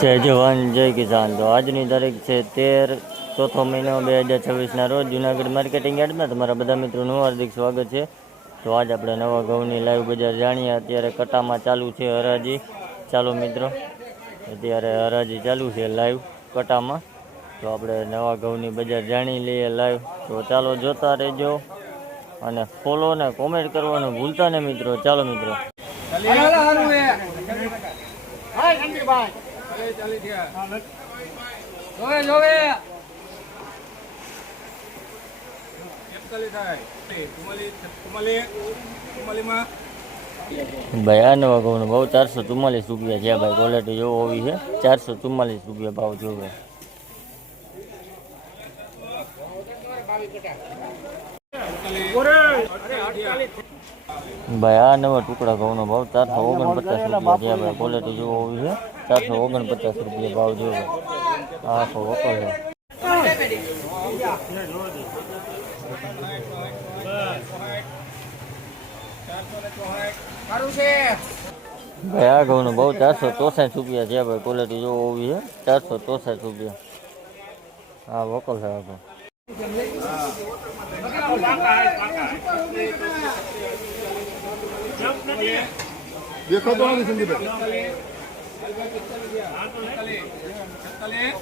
જય જવાન જય કિસાન। તો આજની તારીખ છે 13 ચોથો મહિનો 2026ના રોજ જુનાગઢ માર્કેટિંગ યાર્ડમાં તમારા બધા મિત્રોનું હાર્દિક સ્વાગત છે। તો આજ આપણે નવા ઘઉંની લાઈવ બજાર જાણીએ। અત્યારે કટામાં ચાલુ છે હરાજી। ચાલો મિત્રો, અત્યારે હરાજી ચાલુ છે લાઈવ કટામાં। તો આપણે નવા ઘઉંની બજાર જાણી લઈએ લાઈવ। તો ચાલો જોતા રહેજો અને ફોલો ને કોમેન્ટ કરવાનું ભૂલતા ને મિત્રો। ચાલો મિત્રો, ભાઈ આ નવા ઘઉંનો ભાવ 444 રૂપિયા છે ભાઈ। ક્વોલિટી જોવો હોવી છે। 444 રૂપિયા ભાવ જોવે ભાઈ। આ નવા ટુકડા ઘઉંનો ભાવ 449 રૂપિયા છે ભાઈ। ક્વોલિટી જોવો હોવી છે। 449 રૂપિયા ભાવ જોવે। આ તો વકલ છે ભાઈ। આ ઘઉંનો ભાવ 464 રૂપિયા છે ભાઈ। ક્વોલિટી જોવો હોવી છે। 464 રૂપિયા આ વકલ છે આ देखो तो नहीं संदीप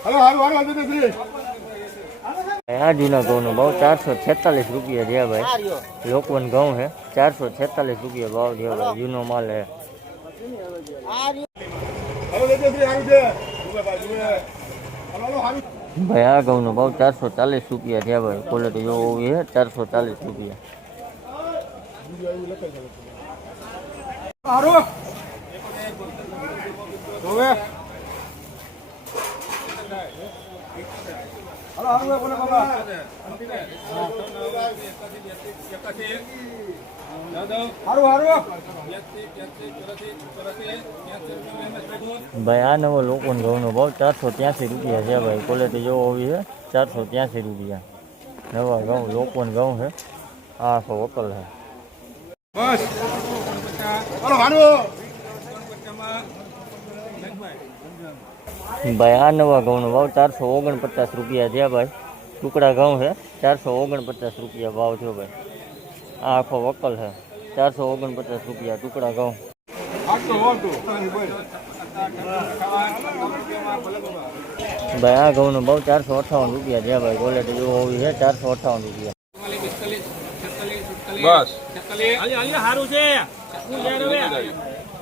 हेलो हारो हारो हालो देखिए આ જૂના ઘઉંનો ભાવ 446 રૂપિયા છે ભાઈ। લોકવન ઘઉં છે। 446 રૂપિયા ભાવ છે ભાઈ। જૂનો માલ છે। ભાઈ આ ઘઉંનો ભાવ 440 રૂપિયા છે ભાઈ। ક્વોલિટી જોવો હોવી છે। 440 રૂપિયા ભાઈ। આ નવો લોકવન ઘઉંનો ભાવ 483 રૂપિયા છે ભાઈ। ક્વોલિટી જોવો હોવી છે। 483 રૂપિયા નવા ઘઉં લોકવન ઘઉં છે। આ આખો વકલ છે बस हेलो हारो ભાઈ। આ નવા ઘઉંનો ભાવ 449 રૂપિયા છે ભાઈ। ટુકડા ઘઉં છે। 449 રૂપિયા ભાવ છે ભાઈ। આ આખો વકલ છે। 449 રૂપિયા ટુકડા ઘઉં ભાઈ। આ ઘઉંનો ભાવ 458 રૂપિયા છે ભાઈ। ક્વોલિટી જોવો હોવી છે। 458 રૂપિયા बस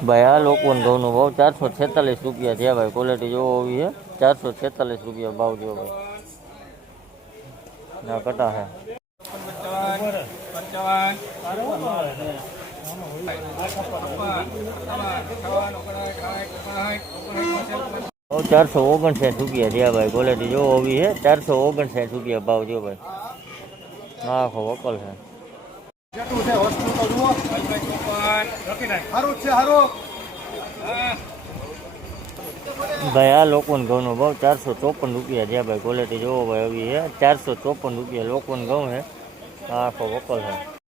ભાઈ। આ લોકવન ઘઉંનો ભાવ 446 રૂપિયા છે ભાઈ। ક્વોલિટી જોવો હોવી છે। 446 રૂપિયા ભાવ જો ભાઈ। ના કટા છે ભાવ 459 રૂપિયા છે ભાઈ। ક્વોલિટી જોવો હોવી છે। 459 રૂપિયા ભાવ જો ભાઈ। હા આખો વકલ છે ભાઈ। આ લોકવન ઘઉંનો ભાવ 454 રૂપિયા છે ભાઈ। ક્વોલિટી જોવો ભાઈ આવી છે। 454 રૂપિયા લોકવન ઘઉં છે। આ આખો વકલ છે।